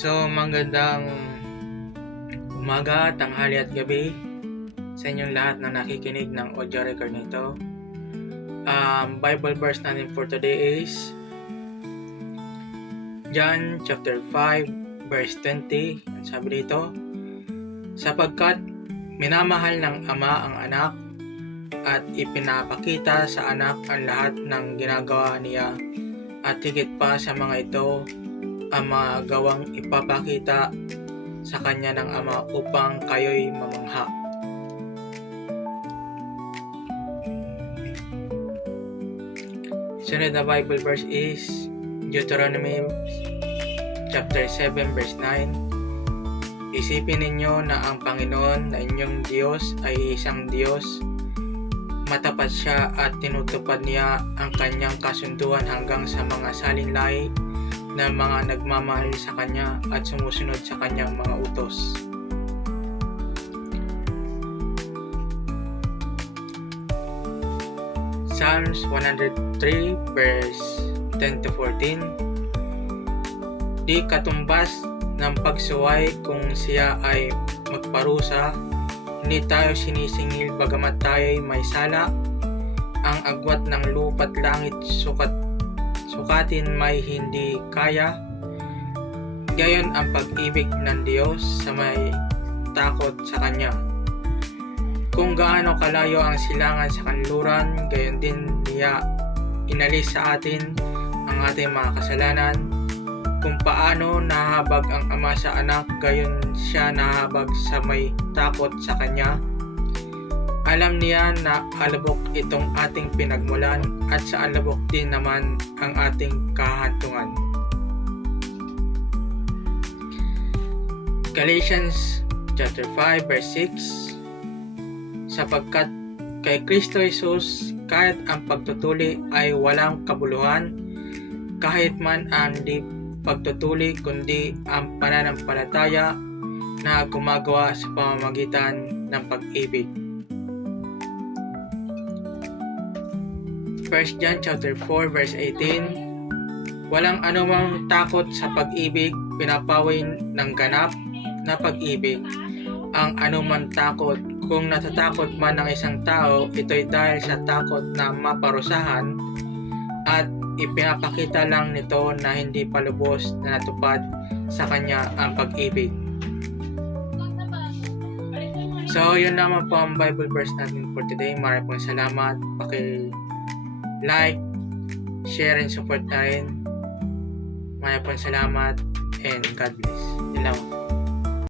Magandang umaga, tanghali at gabi sa inyong lahat na nakikinig ng audio record nito. Bible verse natin for today is John chapter 5 verse 20. Ang sabi dito, sapagkat minamahal ng Ama ang anak at ipinapakita sa anak ang lahat ng ginagawa niya, at higit pa sa mga ito ang mga gawang ipapakita sa kanya ng Ama upang kayo'y mamangha. Sunod na Bible verse is Deuteronomy chapter 7 verse 9. Isipin ninyo na ang Panginoon na inyong Diyos ay isang Diyos. Matapat siya at tinutupad niya ang kanyang kasunduan hanggang sa mga salinlahi na mga nagmamahal sa kanya at sumusunod sa kanyang mga utos. Psalms 103 verse 10 to 14. Di katumbas ng pagsuway kung siya ay magparusa, hindi tayo sinisingil bagamat tayo'y may sala. Ang agwat ng lupa't langit sukatin may hindi kaya. Gayon ang pag-ibig ng Diyos sa may takot sa Kanya. Kung gaano kalayo ang silangan sa kanluran, gayon din niya inalis sa atin ang ating mga kasalanan. Kung paano nahabag ang Ama sa anak, gayon siya nahabag sa may takot sa Kanya. Alam niya na alabok itong ating pinagmulan at sa alabok din naman ang ating kahantungan. Galatians chapter 5 verse 6. Sapagkat kay Kristo Jesus kahit ang pagtutuli ay walang kabuluhan, kahit man ang di pagtutuli kundi ang pananampalataya na gumagawa sa pamamagitan ng pag-ibig. 1 John chapter 4 verse 18. Walang anumang takot sa pag-ibig, pinapawin ng ganap na pag-ibig ang anumang takot. Kung natatakot man ng isang tao, ito'y dahil sa takot na maparusahan, at ipinapakita lang nito na hindi palubos na natupad sa kanya ang pag-ibig. So, yun naman po ang Bible verse natin for today. Maraming salamat. Like, share, and support na rin. Maraming salamat and God bless. Yun lang.